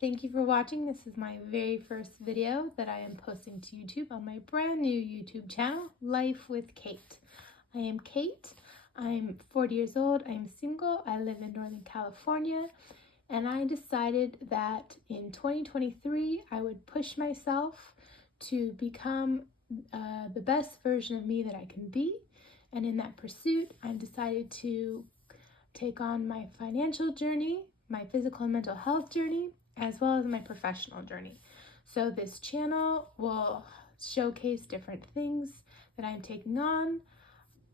Thank you for watching. This is my very first video that I am posting to YouTube on my brand new YouTube channel, Life with Kate. I am Kate. I'm 40 years old. I am single. I live in Northern California. And I decided that in 2023, I would push myself to become the best version of me that I can be. And in that pursuit, I decided to take on my financial journey, my physical and mental health journey, as well as my professional journey. So this channel will showcase different things that I'm taking on.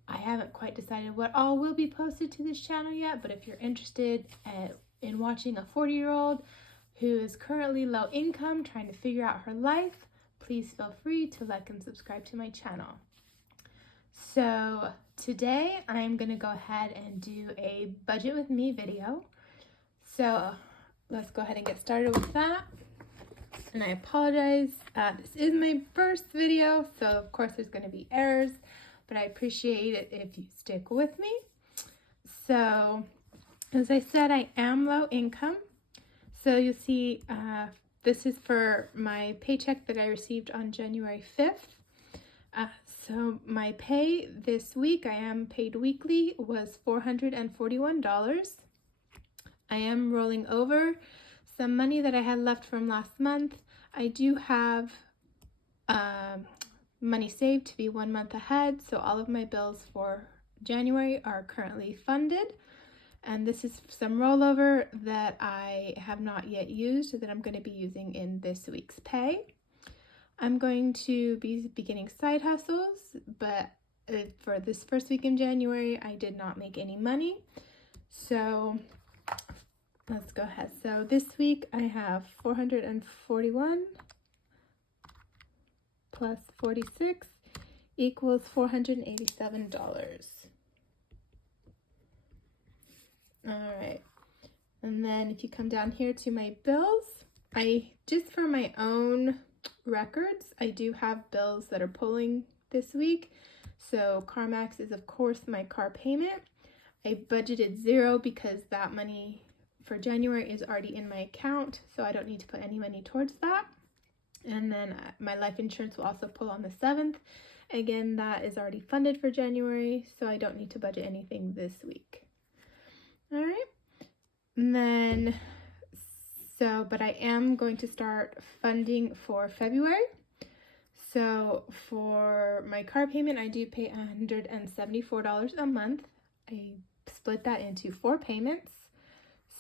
I haven't quite decided what all will be posted to this channel yet, but if you're interested in watching a 40-year-old who is currently low income trying to figure out her life, please feel free to like and subscribe to my channel. So today I'm going to go ahead and do a budget with me video. So let's go ahead and get started with that. And I apologize, this is my first video, so of course there's going to be errors, but I appreciate it if you stick with me. So as I said, I am low income. So you'll see this is for my paycheck that I received on January 5th. So my pay this week, I am paid weekly, was $441. I am rolling over some money that I had left from last month. I do have money saved to be 1 month ahead, so all of my bills for January are currently funded. And this is some rollover that I have not yet used that I'm going to be using in this week's pay. I'm going to be beginning side hustles, but for this first week in January, I did not make any money. So let's go ahead. So this week I have 441 plus 46 equals $487. All right. And then if you come down here to my bills, just for my own records, I do have bills that are pulling this week. So CarMax is of course my car payment. I budgeted $0 because that money for January is already in my account, so I don't need to put any money towards that. And then my life insurance will also pull on the 7th. Again, that is already funded for January, so I don't need to budget anything this week. All right. And then, but I am going to start funding for February. So for my car payment, I do pay $174 a month. I split that into 4 payments.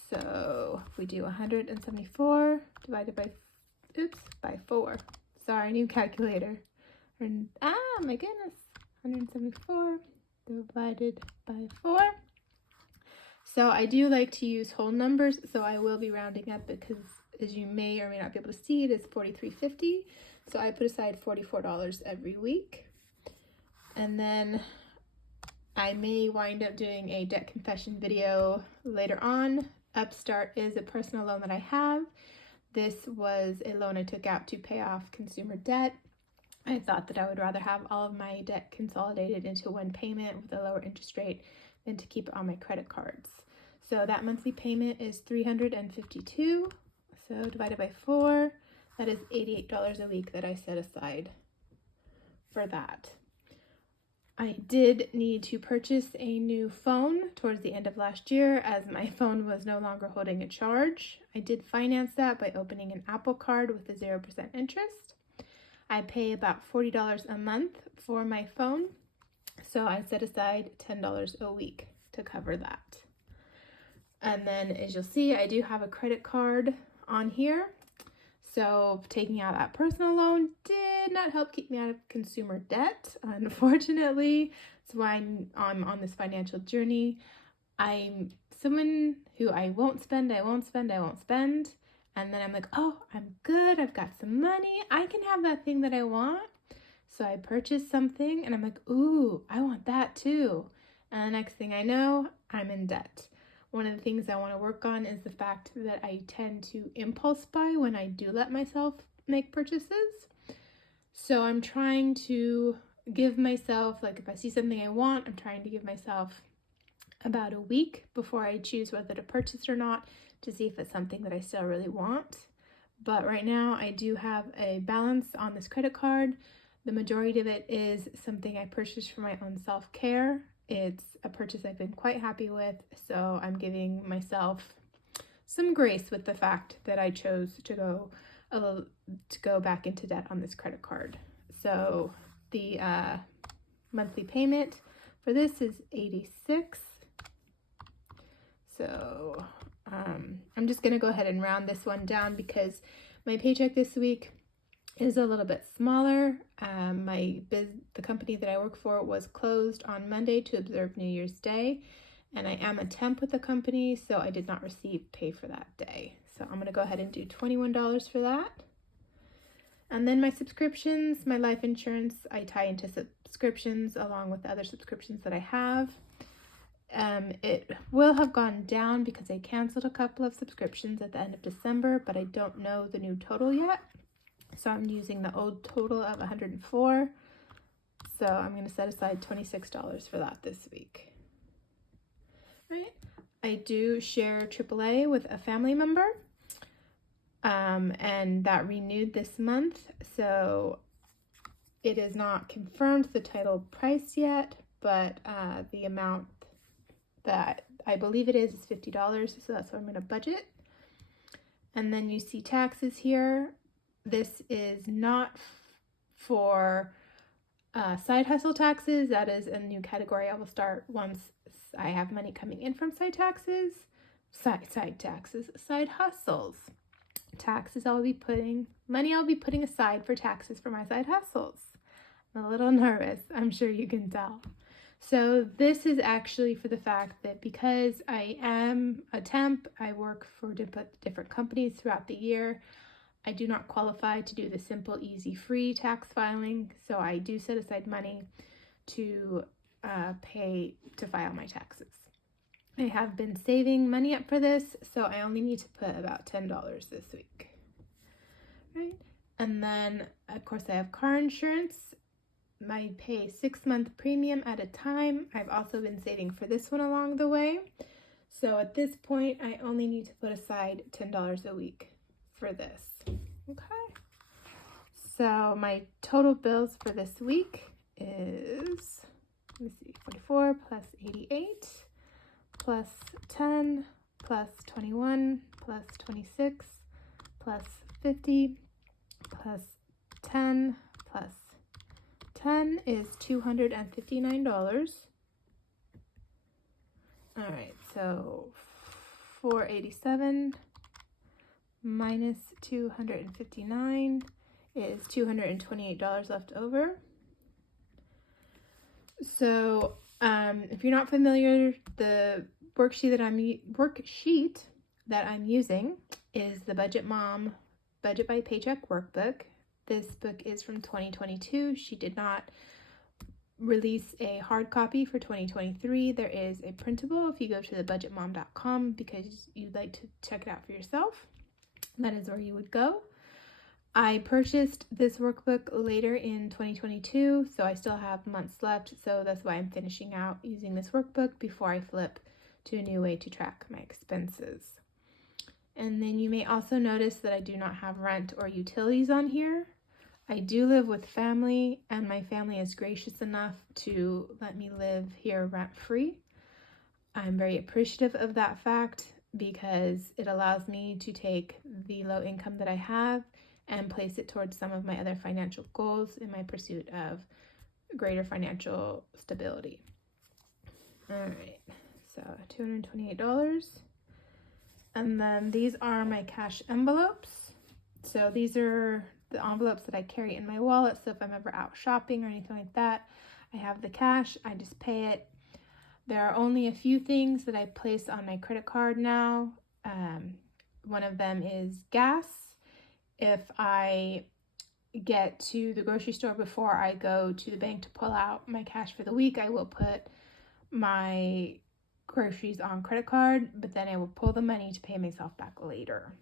So if we do 174 divided by 4. Sorry, new calculator. And my goodness, 174 divided by 4. So I do like to use whole numbers, so I will be rounding up because, as you may or may not be able to see, it is $43.50. So I put aside $44 every week. And then I may wind up doing a debt confession video later on. Upstart is a personal loan that I have. This was a loan I took out to pay off consumer debt. I thought that I would rather have all of my debt consolidated into one payment with a lower interest rate than to keep it on my credit cards. So that monthly payment is $352. So divided by 4, that is $88 a week that I set aside for that. I did need to purchase a new phone towards the end of last year as my phone was no longer holding a charge. I did finance that by opening an Apple Card with a 0% interest. I pay about $40 a month for my phone, so I set aside $10 a week to cover that. And then as you'll see, I do have a credit card on here. So taking out that personal loan did not help keep me out of consumer debt, unfortunately. That's why I'm on this financial journey. I'm someone who I won't spend. And then I'm like, oh, I'm good. I've got some money. I can have that thing that I want. So I purchase something and I'm like, ooh, I want that too. And the next thing I know, I'm in debt. One of the things I want to work on is the fact that I tend to impulse buy when I do let myself make purchases. So I'm trying to give myself, like if I see something I want, I'm trying to give myself about a week before I choose whether to purchase or not to see if it's something that I still really want. but right now I do have a balance on this credit card. The majority of it is something I purchased for my own self-care. It's a purchase I've been quite happy with, so I'm giving myself some grace with the fact that I chose to go back into debt on this credit card. So the monthly payment for this is $86. So I'm just gonna go ahead and round this one down because my paycheck this week is a little bit smaller. The company that I work for was closed on Monday to observe New Year's Day, and I am a temp with the company, so I did not receive pay for that day. So I'm gonna go ahead and do $21 for that. And then my subscriptions, my life insurance, I tie into subscriptions along with the other subscriptions that I have. It will have gone down because I canceled a couple of subscriptions at the end of December, but I don't know the new total yet. So I'm using the old total of 104. So I'm going to set aside $26 for that this week. Right? I do share AAA with a family member. And that renewed this month. So it is not confirmed the title price yet, but the amount that I believe it is $50. So that's what I'm going to budget. And then you see taxes here. This is not for side hustle taxes. That is a new category I will start once I have money coming in from side taxes. Side hustles. Taxes I'll be putting aside for taxes for my side hustles. I'm a little nervous, I'm sure you can tell. So this is actually for the fact that because I am a temp, I work for different companies throughout the year. I do not qualify to do the simple, easy, free tax filing. So I do set aside money to pay to file my taxes. I have been saving money up for this, so I only need to put about $10 this week. Right? And then, of course, I have car insurance. I pay 6-month premium at a time. I've also been saving for this one along the way. So at this point, I only need to put aside $10 a week for this. Okay. So my total bills for this week is, let me see, 44 plus 88 plus 10 plus 21 plus 26 plus 50 plus 10 plus 10 is $259. All right, so 487 minus 259 is $228 left over. So if you're not familiar, the worksheet that I'm using is the Budget Mom Budget by Paycheck workbook. This book is from 2022. She did not release a hard copy for 2023. There is a printable if you go to thebudgetmom.com because you'd like to check it out for yourself. That is where you would go. I purchased this workbook later in 2022, so I still have months left, so that's why I'm finishing out using this workbook before I flip to a new way to track my expenses. And then you may also notice that I do not have rent or utilities on here. I do live with family, and my family is gracious enough to let me live here rent-free. I'm very appreciative of that fact because it allows me to take the low income that I have and place it towards some of my other financial goals in my pursuit of greater financial stability. All right, so $228. And then these are my cash envelopes. So these are the envelopes that I carry in my wallet. So if I'm ever out shopping or anything like that, I have the cash, I just pay it. There are only a few things that I place on my credit card now. One of them is gas. If I get to the grocery store before I go to the bank to pull out my cash for the week, I will put my groceries on credit card, but then I will pull the money to pay myself back later.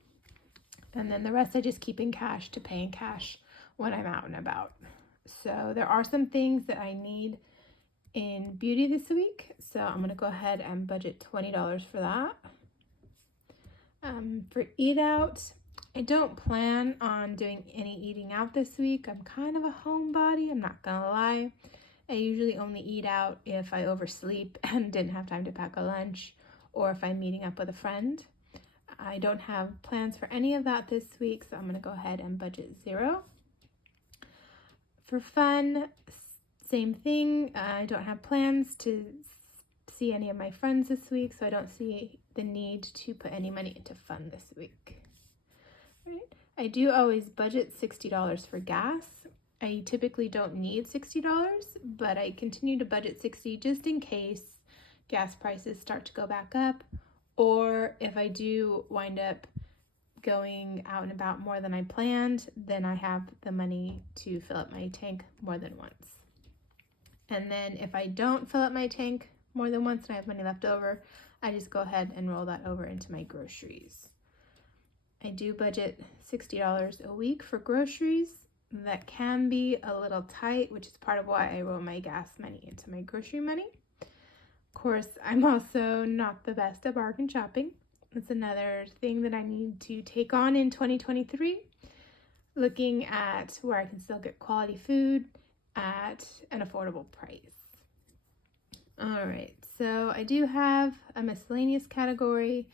And then the rest I just keep in cash to pay in cash when I'm out and about. So there are some things that I need in beauty this week, so I'm going to go ahead and budget $20 for that. For eat out, I don't plan on doing any eating out this week. I'm kind of a homebody, I'm not gonna lie. I usually only eat out if I oversleep and didn't have time to pack a lunch, or if I'm meeting up with a friend. I don't have plans for any of that this week, so I'm gonna go ahead and budget $0. For fun, same thing. I don't have plans to see any of my friends this week, so I don't see the need to put any money into fun this week. Right. I do always budget $60 for gas. I typically don't need $60, but I continue to budget $60 just in case gas prices start to go back up, or if I do wind up going out and about more than I planned, then I have the money to fill up my tank more than once. And then if I don't fill up my tank more than once and I have money left over, I just go ahead and roll that over into my groceries. I do budget $60 a week for groceries. That can be a little tight, which is part of why I roll my gas money into my grocery money. Of course, I'm also not the best at bargain shopping. That's another thing that I need to take on in 2023, looking at where I can still get quality food at an affordable price. All right, so I do have a miscellaneous category.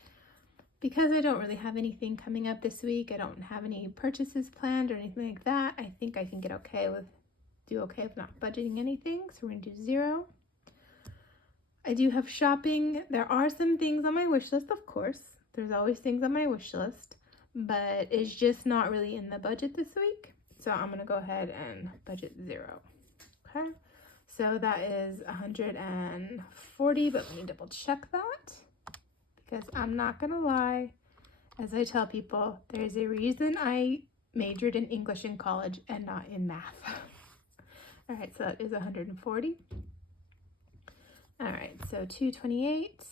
Because I don't really have anything coming up this week, I don't have any purchases planned or anything like that, I think I can do okay with not budgeting anything, so we're gonna do $0. I do have shopping. There are some things on my wish list, of course. There's always things on my wish list, but it's just not really in the budget this week, so I'm gonna go ahead and budget $0. Okay, so that is $140, but let me double check that. Because I'm not gonna lie, as I tell people, there's a reason I majored in English in college and not in math. All right, so that is 140. All right, so 228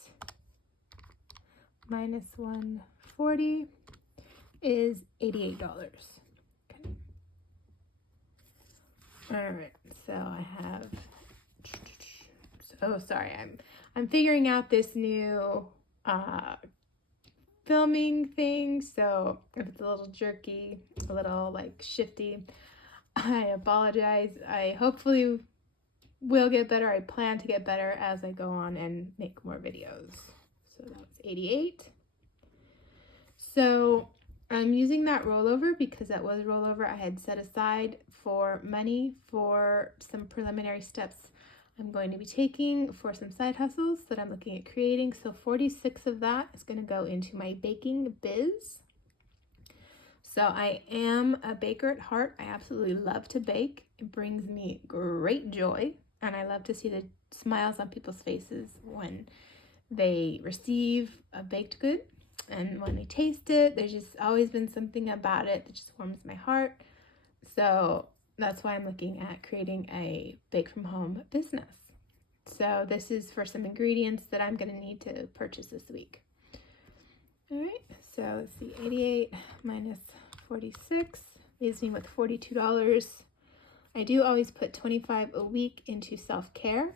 minus 140 is $88. Okay. All right, so I have, oh, sorry, I'm figuring out this new filming thing, so if it's a little jerky, a little like shifty, I apologize. I hopefully will get better. I plan to get better as I go on and make more videos. So that was 88. So I'm using that rollover because that was rollover I had set aside for money for some preliminary steps I'm going to be taking for some side hustles that I'm looking at creating. So 46 of that is going to go into my baking biz. So I am a baker at heart. I absolutely love to bake. It brings me great joy, and I love to see the smiles on people's faces when they receive a baked good and when they taste it. There's just always been something about it that just warms my heart. So that's why I'm looking at creating a bake from home business. So this is for some ingredients that I'm going to need to purchase this week. All right, so let's see, 88 minus 46 leaves me with $42. I do always put $25 a week into self-care.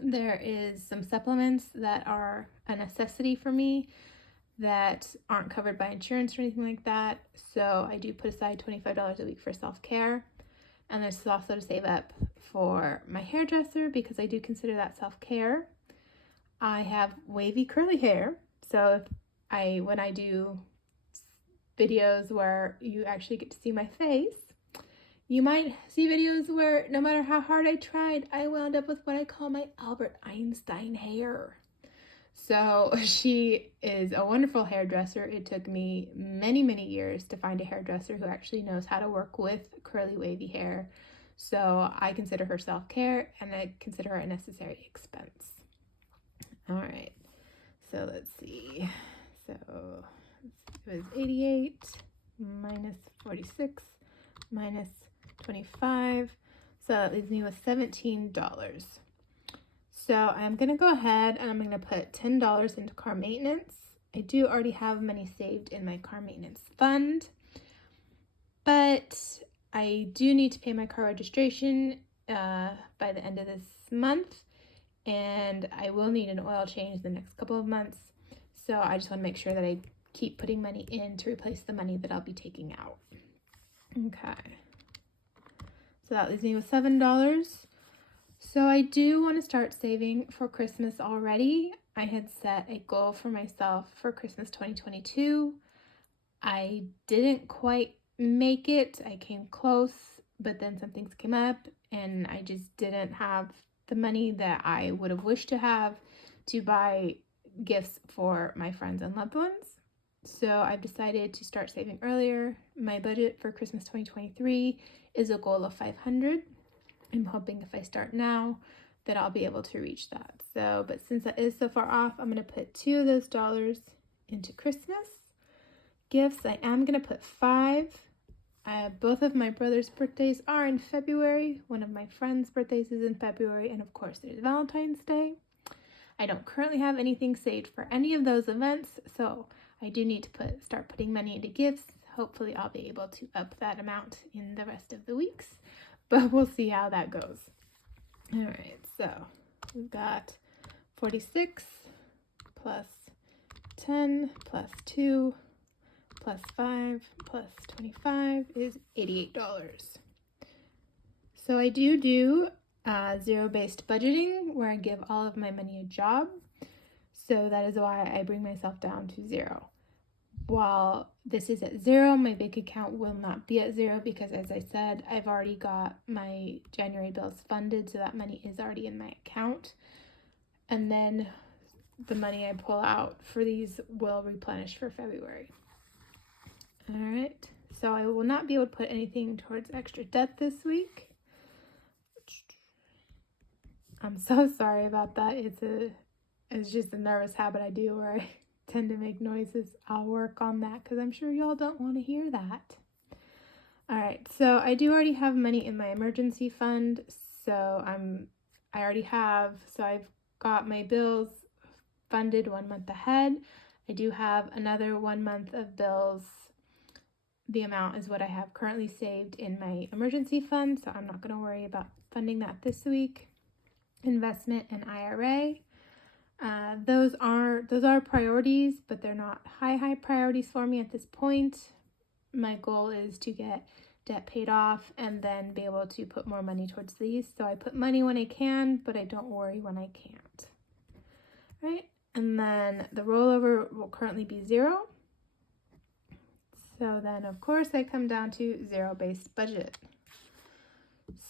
There is some supplements that are a necessity for me that aren't covered by insurance or anything like that. So I do put aside $25 a week for self-care. And this is also to save up for my hairdresser because I do consider that self-care. I have wavy curly hair, so when I do videos where you actually get to see my face, you might see videos where no matter how hard I tried, I wound up with what I call my Albert Einstein hair. So she is a wonderful hairdresser. It took me many, many years to find a hairdresser who actually knows how to work with curly, wavy hair. So I consider her self-care, and I consider her a necessary expense. All right, so let's see. So it was 88 minus 46 minus 25. So that leaves me with $17. So I'm going to go ahead and I'm going to put $10 into car maintenance. I do already have money saved in my car maintenance fund, but I do need to pay my car registration by the end of this month, and I will need an oil change the next couple of months. So I just want to make sure that I keep putting money in to replace the money that I'll be taking out. Okay. So that leaves me with $7. So I do want to start saving for Christmas already. I had set a goal for myself for Christmas 2022. I didn't quite make it. I came close, but then some things came up and I just didn't have the money that I would have wished to have to buy gifts for my friends and loved ones. So I've decided to start saving earlier. My budget for Christmas 2023 is a goal of $500. I'm hoping if I start now that I'll be able to reach that. So, but since that is so far off, I'm going to put $2 of those dollars into Christmas gifts. I am going to put 5. Both of my brother's birthdays are in February. One of my friend's birthdays is in February. And of course, there's Valentine's Day. I don't currently have anything saved for any of those events. So I do need to start putting money into gifts. Hopefully I'll be able to up that amount in the rest of the weeks, but we'll see how that goes. All right, so we've got 46 plus 10 plus 2 plus 5 plus 25 is $88. So I do zero-based budgeting where I give all of my money a job. So that is why I bring myself down to 0. While this is at 0, my bank account will not be at 0 because, as I said, I've already got my January bills funded, so that money is already in my account. And then the money I pull out for these will replenish for February. All right, so I will not be able to put anything towards extra debt this week. I'm so sorry about that. It's just a nervous habit I do where I tend to make noises. I'll work on that because I'm sure y'all don't want to hear that. All right, so I do already have money in my emergency fund. So I've got my bills funded 1 month ahead. I do have another 1 month of bills. The amount is what I have currently saved in my emergency fund, so I'm not going to worry about funding that this week. Investment and IRA. Those are priorities, but they're not high priorities for me at this point. My goal is to get debt paid off and then be able to put more money towards these. So I put money when I can, but I don't worry when I can't. Right? And then the rollover will currently be 0. So then, of course, I come down to zero-based budget.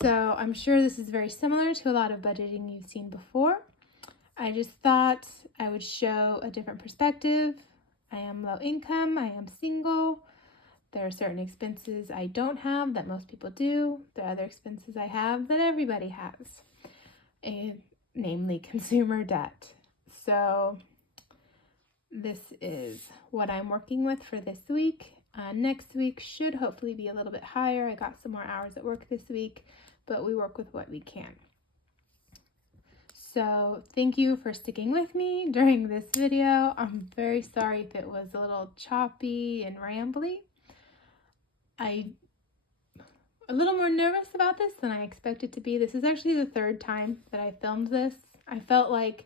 So I'm sure this is very similar to a lot of budgeting you've seen before. I just thought I would show a different perspective. I am low income, I am single. There are certain expenses I don't have that most people do. There are other expenses I have that everybody has, namely consumer debt. So this is what I'm working with for this week. Next week should hopefully be a little bit higher. I got some more hours at work this week, but we work with what we can. So thank you for sticking with me during this video. I'm very sorry if it was a little choppy and rambly. I'm a little more nervous about this than I expected to be. This is actually the 3rd time that I filmed this. I felt like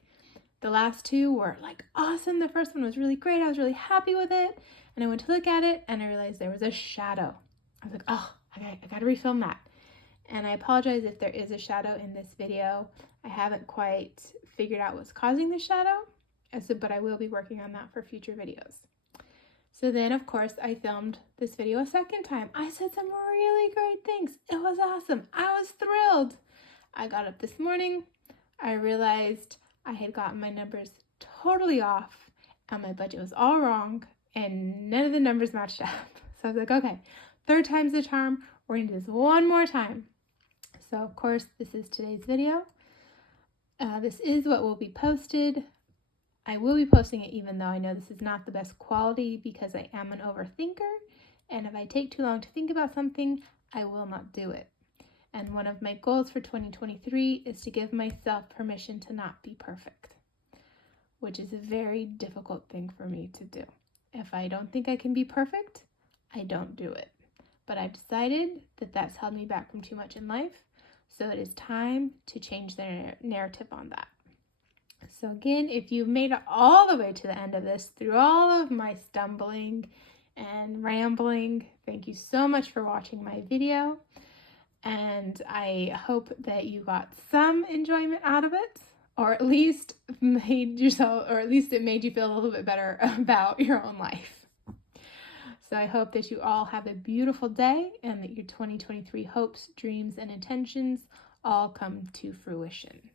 the last 2 were like awesome. The first one was really great. I was really happy with it. And I went to look at it and I realized there was a shadow. I was like, oh, okay, I gotta refilm that. And I apologize if there is a shadow in this video. I haven't quite figured out what's causing the shadow, but I will be working on that for future videos. So then, of course, I filmed this video a 2nd time. I said some really great things. It was awesome. I was thrilled. I got up this morning. I realized I had gotten my numbers totally off and my budget was all wrong and none of the numbers matched up. So I was like, okay, 3rd time's the charm. We're gonna do this one more time. So of course, this is today's video. This is what will be posted. I will be posting it even though I know this is not the best quality because I am an overthinker. And if I take too long to think about something, I will not do it. And one of my goals for 2023 is to give myself permission to not be perfect, which is a very difficult thing for me to do. If I don't think I can be perfect, I don't do it. But I've decided that that's held me back from too much in life. So it is time to change the narrative on that. So again, if you've made it all the way to the end of this, through all of my stumbling and rambling, thank you so much for watching my video. And I hope that you got some enjoyment out of it, or at least it made you feel a little bit better about your own life. So I hope that you all have a beautiful day and that your 2023 hopes, dreams, and intentions all come to fruition.